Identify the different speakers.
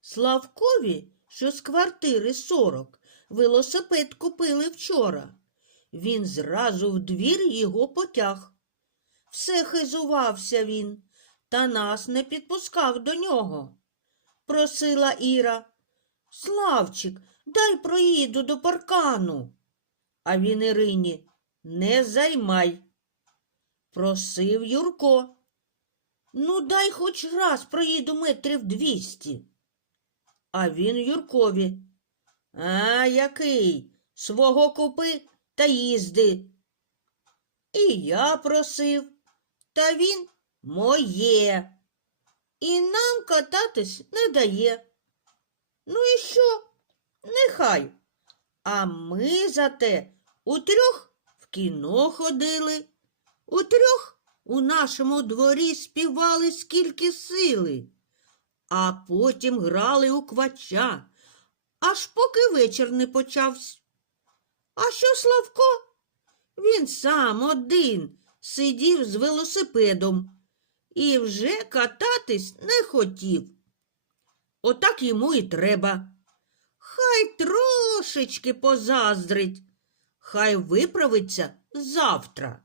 Speaker 1: Славкові, що з квартири 40, велосипед купили вчора. Він зразу в двір його потяг. Все хизувався він, та нас не підпускав до нього. Просила Іра. Славчик, дай проїду до паркану. А він Ірині не займай. Просив Юрко. Ну, дай хоч раз проїду метрів двісті. А він Юркові. А який? Свого купи та їзди. І я просив, та він моє. І нам кататись не дає. Ну і що? Нехай. А ми зате у трьох в кіно ходили, у трьох у нашому дворі співали скільки сили, а потім грали у квача, аж поки вечір не почався. А що Славко? Він сам один сидів з велосипедом і вже кататись не хотів. Отак йому і треба. Хай трошечки позаздрить, хай виправиться завтра.